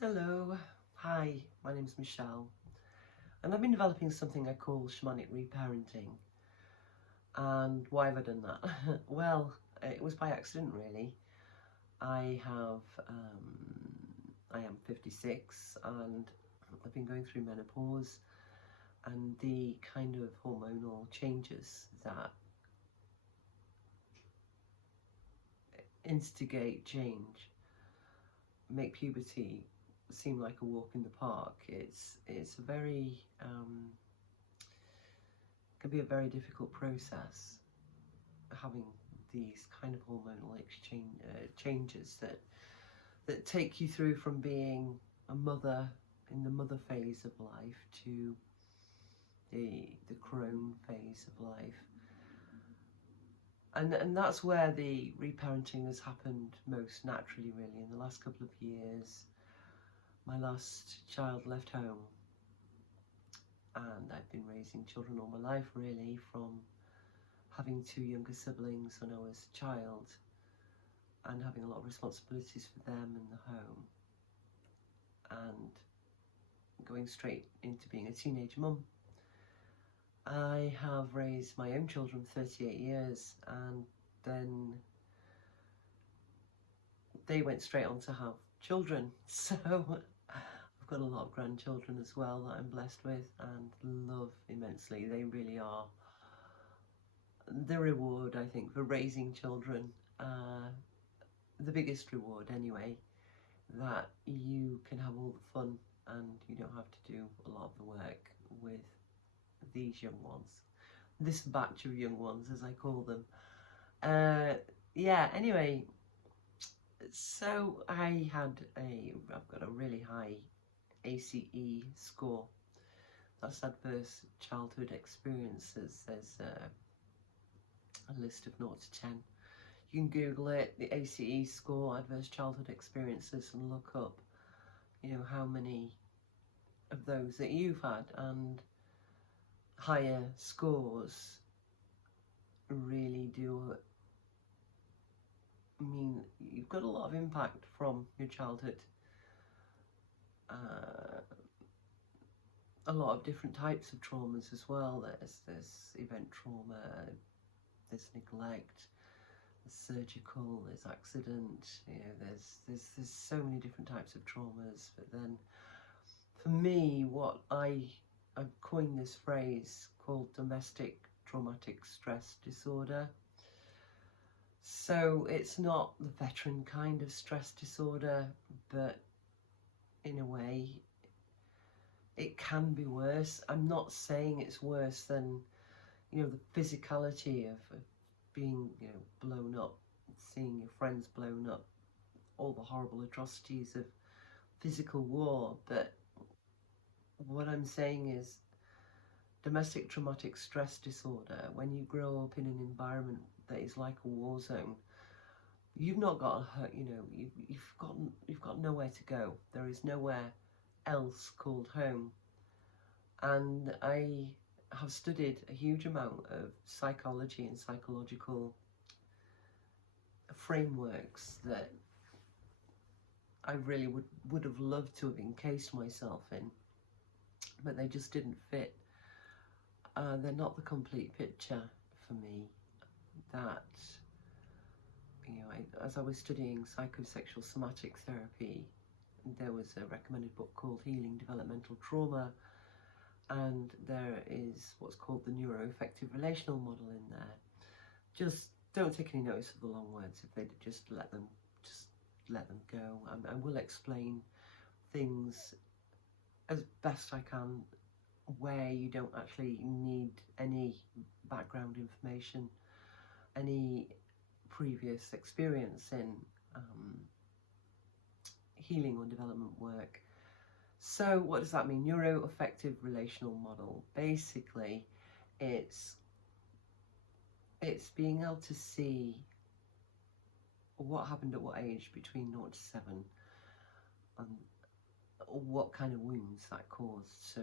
Hello, hi, my name's Michelle, and I've been developing something I call shamanic reparenting. And why have I done that? Well, it was by accident, really. I have, I am 56, and I've been going through menopause, and the kind of hormonal changes that instigate change make puberty seem like a walk in the park. It's a very can be a very difficult process, having these kind of hormonal changes that take you through from being a mother in the mother phase of life to the crone phase of life, and that's where the reparenting has happened most naturally, really. In the last couple of years, my last child left home, and I've been raising children all my life, really, from having two younger siblings when I was a child and having a lot of responsibilities for them in the home, and going straight into being a teenage mum. I have raised my own children for 38 years, and then they went straight on to have children. So I've got a lot of grandchildren as well that I'm blessed with and love immensely. They really are the reward, I think, for raising children. The biggest reward, anyway, that you can have all the fun and you don't have to do a lot of the work with these young ones, this batch of young ones, as I call them. Yeah, anyway, so I've got a really high ACE score. That's adverse childhood experiences. There's a list of 0 to 10. You can Google it, the ACE score, adverse childhood experiences, and look up, how many of those that you've had, and higher scores really do mean you've got a lot of impact from your childhood. A lot of different types of traumas as well. There's event trauma, there's neglect, there's surgical, there's accident. There's so many different types of traumas. But then, for me, I've coined this phrase called domestic traumatic stress disorder. So it's not the veteran kind of stress disorder, but in a way it can be worse. I'm not saying it's worse than, the physicality of being, blown up, seeing your friends blown up, all the horrible atrocities of physical war. But what I'm saying is domestic traumatic stress disorder, when you grow up in an environment that is like a war zone, you've not got you've got nowhere to go. There is nowhere else called home. And I have studied a huge amount of psychology and psychological frameworks that I really would have loved to have encased myself in, but they just didn't fit. They're not the complete picture for me. That, as I was studying psychosexual somatic therapy, there was a recommended book called Healing Developmental Trauma, and there is what's called the neuroaffective relational model in there. Just don't take any notice of the long words. If they just let them go. I will explain things as best I can where you don't actually need any background information, any previous experience in healing or development work. So what does that mean? Neuroaffective relational model. Basically, it's being able to see what happened at what age between 0 to 7, and what kind of wounds that caused. So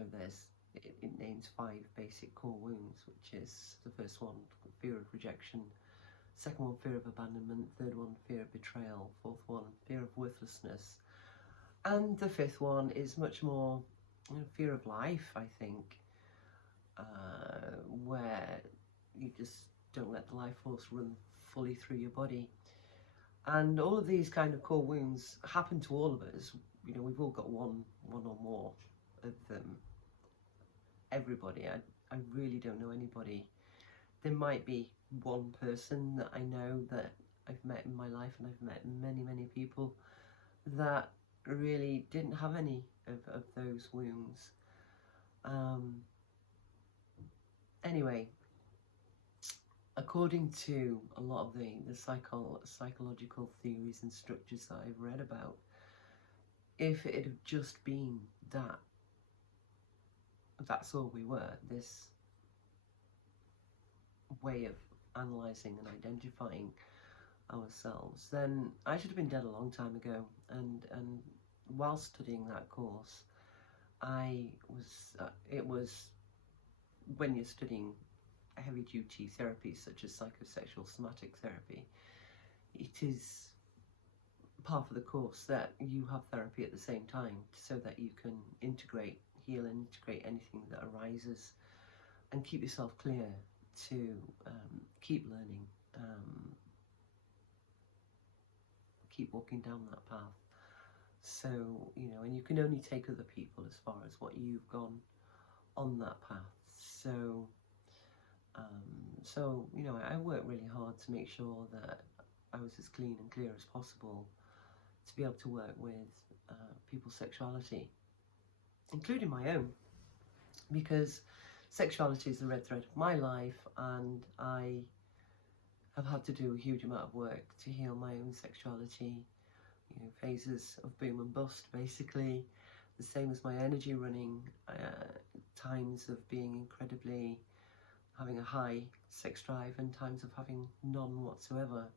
it names 5 basic core wounds, which is the first one, fear of rejection, second one, fear of abandonment, third one, fear of betrayal, fourth one, fear of worthlessness, And the fifth one is much more, you know, fear of life, I think, where you just don't let the life force run fully through your body. And all of these kind of core wounds happen to all of us. You know, we've all got one or more of them. Everybody. I really don't know anybody. There might be one person that I know that I've met in my life, and I've met many people that really didn't have any of those wounds. Anyway, according to a lot of the psychological theories and structures that I've read about, if it had just been that's all we were, this way of analysing and identifying ourselves, then I should have been dead a long time ago. And while studying that course, it was when you're studying heavy duty therapies such as psychosexual somatic therapy, it is part of the course that you have therapy at the same time, so that you can heal and integrate anything that arises, and keep yourself clear to keep learning, keep walking down that path. So, you know, and you can only take other people as far as what you've gone on that path. So, you know, I worked really hard to make sure that I was as clean and clear as possible to be able to work with people's sexuality, including my own, because sexuality is the red thread of my life, and I have had to do a huge amount of work to heal my own sexuality. You know, phases of boom and bust, basically, the same as my energy running, times of being incredibly, having a high sex drive, and times of having none whatsoever,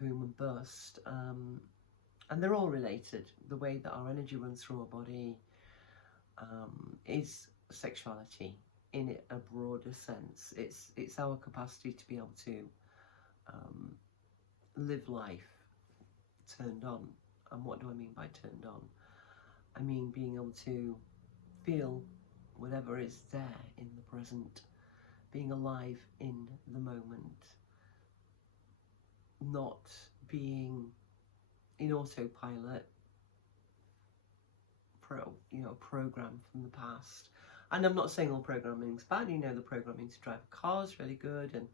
boom and bust. And they're all related. The way that our energy runs through our body is sexuality in a broader sense. It's our capacity to be able to live life turned on. And what do I mean by turned on? I mean being able to feel whatever is there in the present, being alive in the moment, not being in autopilot, program from the past. And I'm not saying all programming's bad. You know, the programming to drive a car is really good, and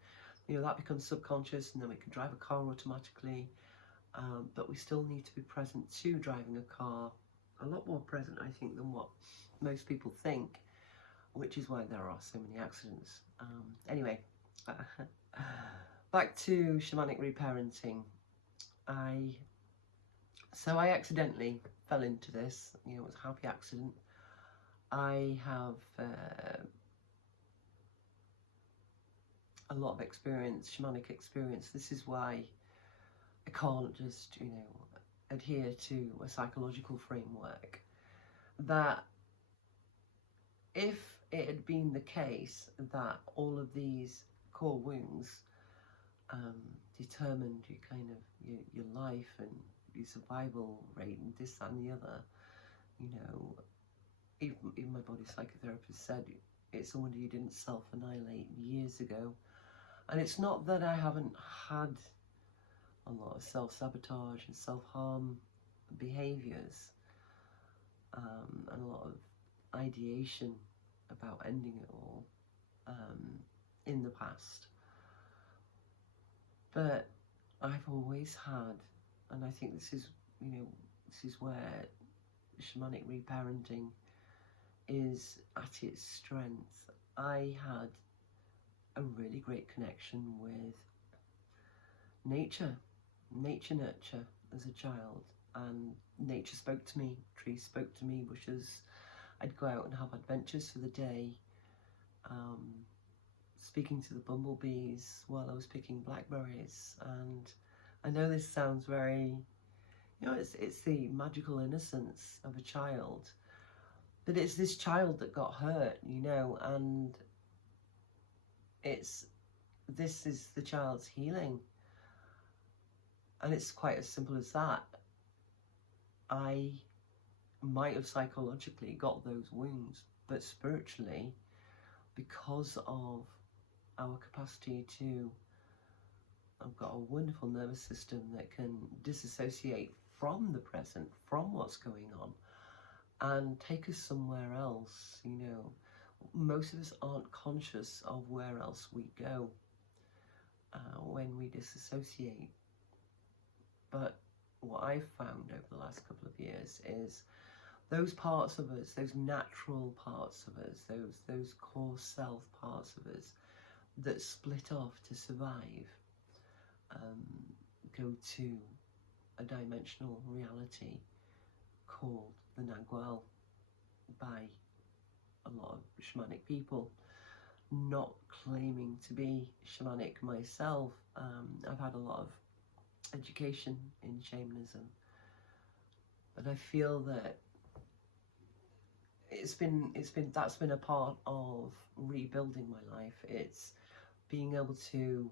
you know that becomes subconscious, and then we can drive a car automatically. But we still need to be present to driving a car, a lot more present, I think, than what most people think, which is why there are so many accidents. Anyway, back to shamanic reparenting. I accidentally fell into this. You know, it was a happy accident. I have a lot of experience, shamanic experience. This is why I can't just, you know, adhere to a psychological framework. That if it had been the case that all of these core wounds determined your life and your survival rate and this, that and the other, you know, even my body psychotherapist said it's a wonder you didn't self-annihilate years ago. And it's not that I haven't had a lot of self-sabotage and self-harm behaviours, and a lot of ideation about ending it all in the past. But I've always had, and I think this is, you know, this is where shamanic reparenting is at its strength. I had a really great connection with nature nurture as a child, and nature spoke to me, trees spoke to me, bushes. I'd go out and have adventures for the day, speaking to the bumblebees while I was picking blackberries. And I know this sounds very, you know, it's the magical innocence of a child, but it's this child that got hurt, you know, and this is the child's healing. And it's quite as simple as that. I might have psychologically got those wounds, but spiritually, because of our capacity to, I've got a wonderful nervous system that can disassociate from the present, from what's going on, and take us somewhere else. You know, most of us aren't conscious of where else we go when we disassociate. But what I've found over the last couple of years is those parts of us, those natural parts of us, those core self parts of us that split off to survive, go to a dimensional reality called the Nagual by a lot of shamanic people. Not claiming to be shamanic myself, I've had a lot of education in shamanism, but I feel that that's been a part of rebuilding my life. It's being able to,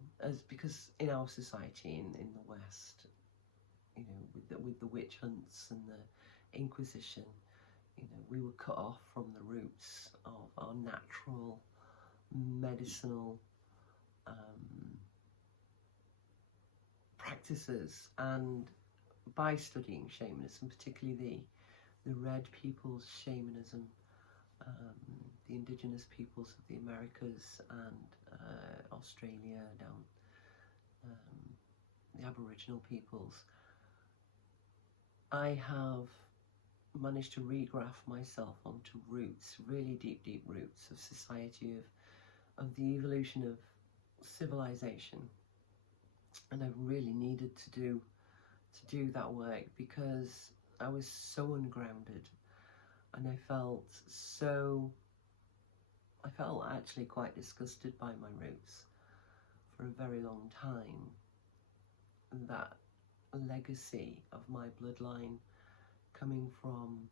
because in our society in the West, you know, with the witch hunts and the Inquisition, you know, we were cut off from the roots of our natural medicinal practices, and by studying shamanism, particularly the red people's shamanism, the indigenous peoples of the Americas and Australia, down the Aboriginal peoples, I have managed to regraft myself onto roots, really deep, deep roots of society, of the evolution of civilization. And I've really needed to do that work, because I was so ungrounded, and I felt actually quite disgusted by my roots for a very long time. That legacy of my bloodline, coming from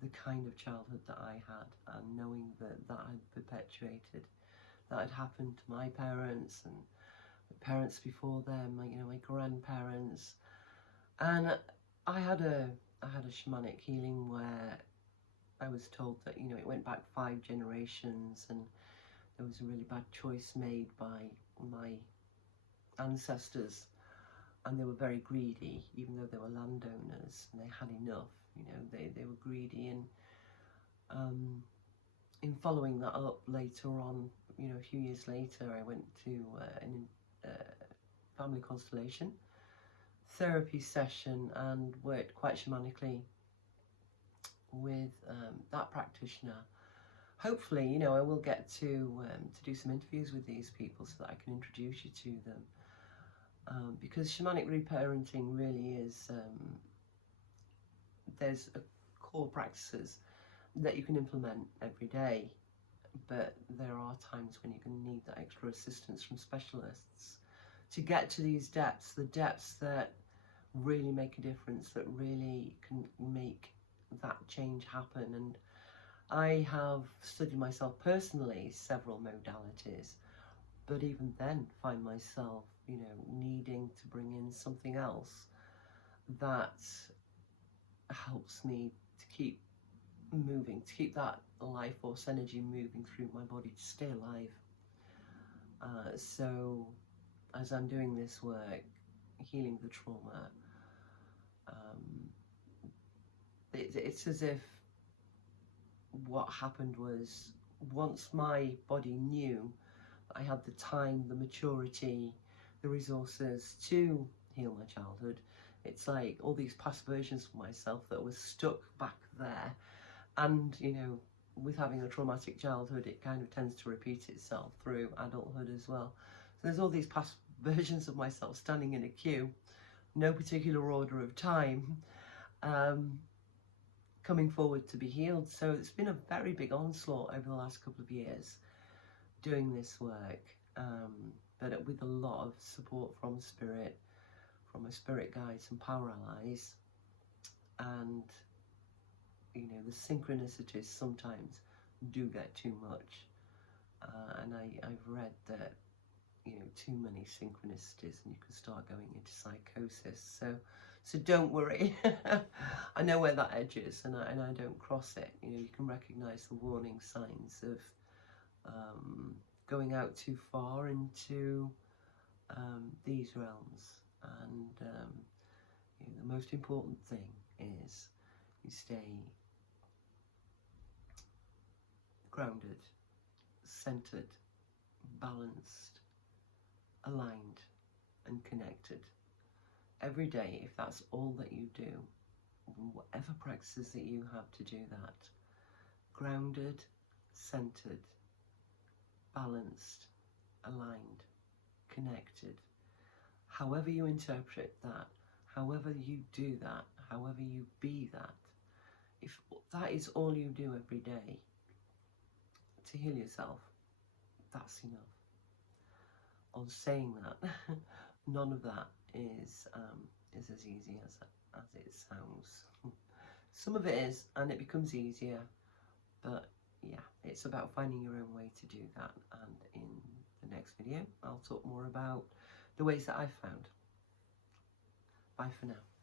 the kind of childhood that I had, and knowing that had perpetuated, that had happened to my parents and my parents before them, you know, my grandparents. And I had a shamanic healing where I was told that, you know, it went back 5 generations, and there was a really bad choice made by my ancestors, and they were very greedy, even though they were landowners and they had enough. You know, they were greedy. And in following that up later on, you know, a few years later, I went to a family constellation therapy session and worked quite shamanically with that practitioner. Hopefully, you know, I will get to do some interviews with these people so that I can introduce you to them, because shamanic reparenting really is, there's core practices that you can implement every day, but there are times when you're going to need that extra assistance from specialists to get to these depths, the depths that really make a difference, that really can make that change happen. And I have studied myself personally several modalities, but even then find myself, you know, needing to bring in something else that helps me to keep moving, to keep that life force energy moving through my body, to stay alive. So as I'm doing this work, healing the trauma, it's as if what happened was, once my body knew I had the time, the maturity, the resources to heal my childhood, it's like all these past versions of myself that were stuck back there. And, you know, with having a traumatic childhood, it kind of tends to repeat itself through adulthood as well. So there's all these past versions of myself standing in a queue, no particular order of time, coming forward to be healed. So it's been a very big onslaught over the last couple of years doing this work, but with a lot of support from spirit, from my spirit guides and power allies. And, you know, the synchronicities sometimes do get too much, and I've read that, you know, too many synchronicities and you can start going into psychosis. So So don't worry. I know where that edge is, and I don't cross it. You know, you can recognise the warning signs of going out too far into these realms. And you know, the most important thing is you stay grounded, centered, balanced, aligned, and connected. Every day, if that's all that you do, whatever practices that you have to do that, grounded, centered, balanced, aligned, connected, however you interpret that, however you do that, however you be that, if that is all you do every day to heal yourself, that's enough. On saying that, none of that is as easy as it sounds. Some of it is, and it becomes easier, but yeah, it's about finding your own way to do that. And in the next video, I'll talk more about the ways that I've found. Bye for now.